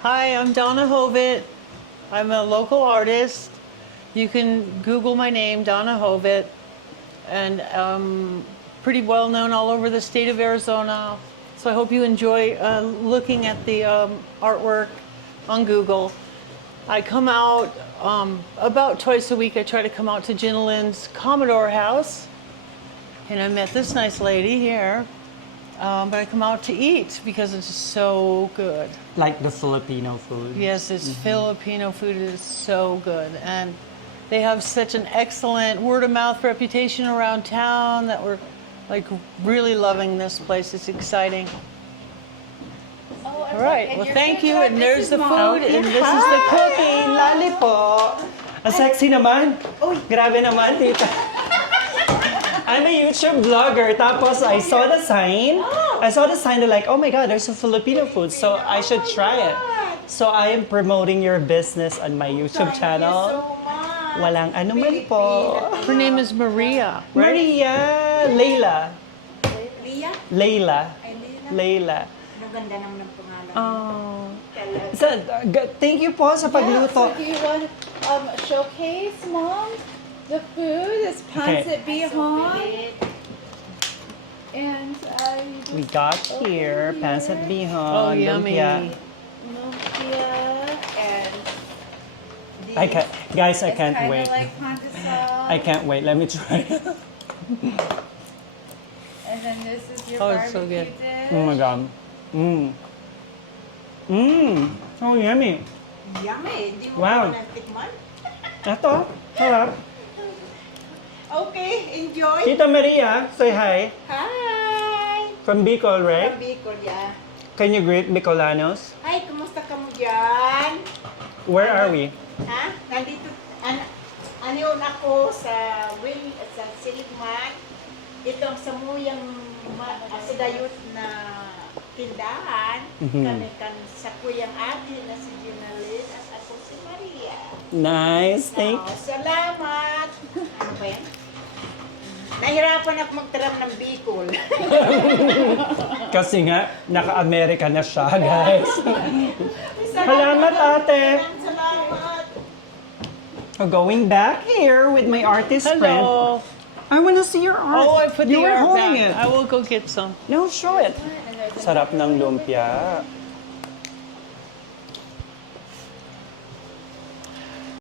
Hi, I'm Donna Hovit. I'm a local artist. You can Google my name, Donna Hovit, and pretty well known all over the state of Arizona. So I hope you enjoy looking at the artwork on Google. I come out about twice a week. I try to come out to Gina Lynn's Commodore House, and I met this nice lady here. But I come out to eat because it's so good. Like the Filipino food. Yes, it's Filipino food. It is so good. And they have such an excellent word of mouth reputation around town that we're like really loving this place. It's exciting. All right. Well, thank you. And there's the food, and this is the cooking. Lali po. Ang sexy naman. Grabe naman, tita. I'm a YouTube vlogger. Tapos I saw the sign. I saw the sign. They're like, oh my God, there's a Filipino food. So I should try it. So I am promoting your business on my YouTube channel. Walang anuman po. Her name is Maria. Maria. Layla. Ria? Layla. Ay, Layla. Layla. Ang ganda naman ng pangalan. Oh. So, thank you po sa pagluto. So do you want showcase, Mom? The food is pancit bihon, and We got here pancit bihon, Oh, yummy. lumpia. lumpia, and I can't, guys, I it's can't kind wait. of like pandesal. I can't wait. Let me try. And then this is your Oh, barbecue it's so good. dish. Oh my God. Mmm. Mmm. So yummy. Yummy. Hindi mo Wow. pa natikman? Ito, sarap. Okay, enjoy. Tita Maria, say hi. Hi! From Bicol, right? From Bicol, yeah. Can you greet Bicolanos? Hi, kumusta ka mo dyan? Where are we? Ha? Nandito, aniyon ako sa Siligman. Ito ang samuyang sa dayot na tindahan. Kami kan sa kuyang ate na si Ginalyn at ako si Maria. Nice, thank Oh, salamat! Ano ba yan? Nahirapan ako magtaram ng Bicol. Kasi nga, naka-America na siya, guys. Salamat, ate. Salamat! Going back here with my artist friend. Hello. I want to see your art. Oh, I put you the were art holding back. it. I will go get some. No, show it. Sarap ng lumpia.